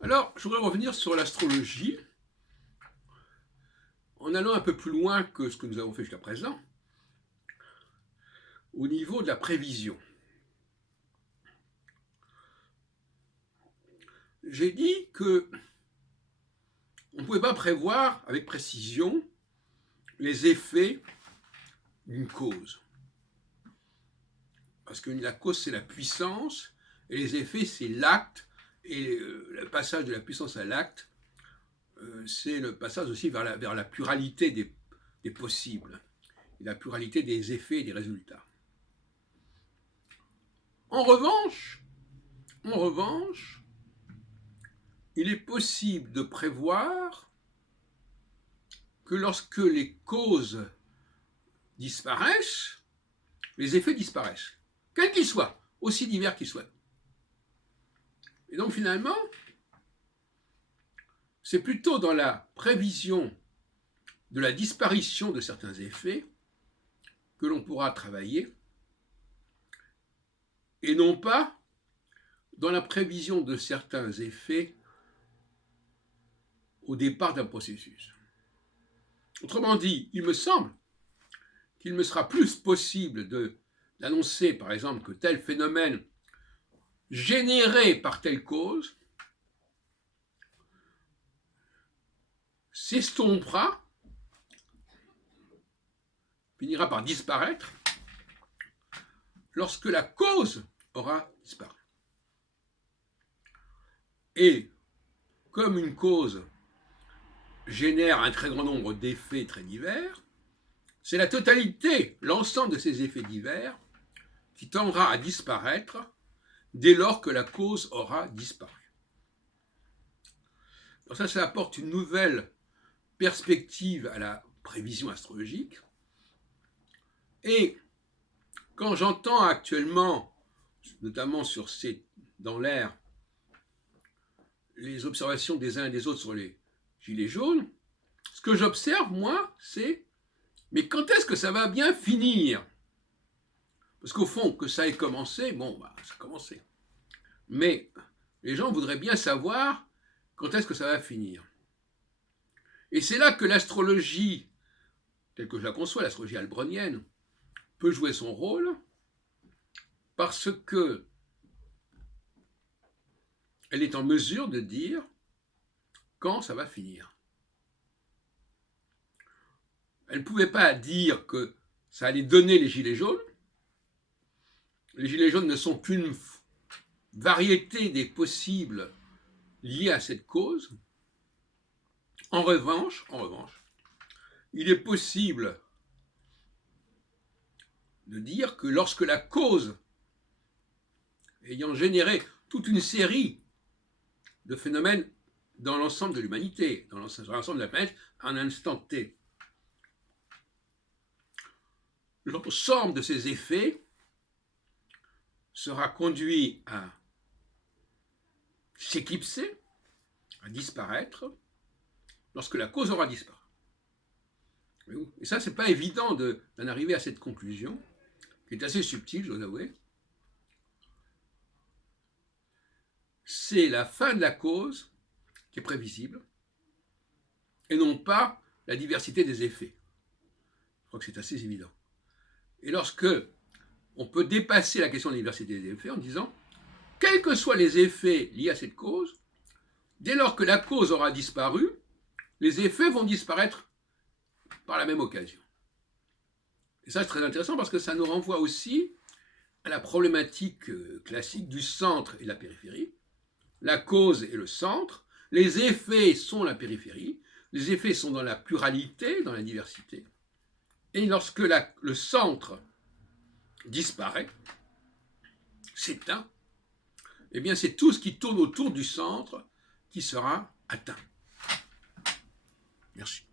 Alors, je voudrais revenir sur l'astrologie en allant un peu plus loin que ce que nous avons fait jusqu'à présent, au niveau de la prévision. J'ai dit que on ne pouvait pas prévoir avec précision les effets d'une cause. Parce que la cause, c'est la puissance, et les effets, c'est l'acte, et le passage de la puissance à l'acte, c'est le passage aussi vers la pluralité des possibles, et la pluralité des effets et des résultats. En revanche, il est possible de prévoir que lorsque les causes disparaissent, les effets disparaissent, quels qu'ils soient, aussi divers qu'ils soient. Et donc finalement, c'est plutôt dans la prévision de la disparition de certains effets que l'on pourra travailler, et non pas dans la prévision de certains effets au départ d'un processus. Autrement dit, il me semble qu'il me sera plus possible d'annoncer, par exemple, que tel phénomène généré par telle cause s'estompera, finira par disparaître, lorsque la cause aura disparu. Et comme une cause génère un très grand nombre d'effets très divers, c'est la totalité, l'ensemble de ces effets divers, qui tendra à disparaître dès lors que la cause aura disparu. Alors ça apporte une nouvelle perspective à la prévision astrologique. Et quand j'entends actuellement, notamment dans l'air, les observations des uns et des autres sur les gilets jaunes, ce que j'observe, moi, c'est mais quand est-ce que ça va bien finir? Parce qu'au fond, que ça ait commencé, ça a commencé. Mais les gens voudraient bien savoir quand est-ce que ça va finir. Et c'est là que l'astrologie, telle que je la conçois, l'astrologie albronienne, peut jouer son rôle, parce que elle est en mesure de dire quand ça va finir. Elle ne pouvait pas dire que ça allait donner les gilets jaunes. Les gilets jaunes ne sont qu'une variété des possibles liés à cette cause. En revanche, il est possible de dire que lorsque la cause ayant généré toute une série de phénomènes dans l'ensemble de l'humanité, dans l'ensemble de la planète, à un instant T, l'ensemble de ces effets sera conduit à s'éclipser, à disparaître, lorsque la cause aura disparu. Et ça, c'est pas évident d'en arriver à cette conclusion, qui est assez subtile, je dois avouer. C'est la fin de la cause qui est prévisible, et non pas la diversité des effets. Je crois que c'est assez évident. Et lorsque on peut dépasser la question de la diversité des effets en disant, quels que soient les effets liés à cette cause, dès lors que la cause aura disparu, les effets vont disparaître par la même occasion. Et ça, c'est très intéressant parce que ça nous renvoie aussi à la problématique classique du centre et de la périphérie. La cause est le centre, les effets sont la périphérie, les effets sont dans la pluralité, dans la diversité. Et lorsque le centre disparaît, s'éteint, eh bien c'est tout ce qui tourne autour du centre qui sera atteint. Merci.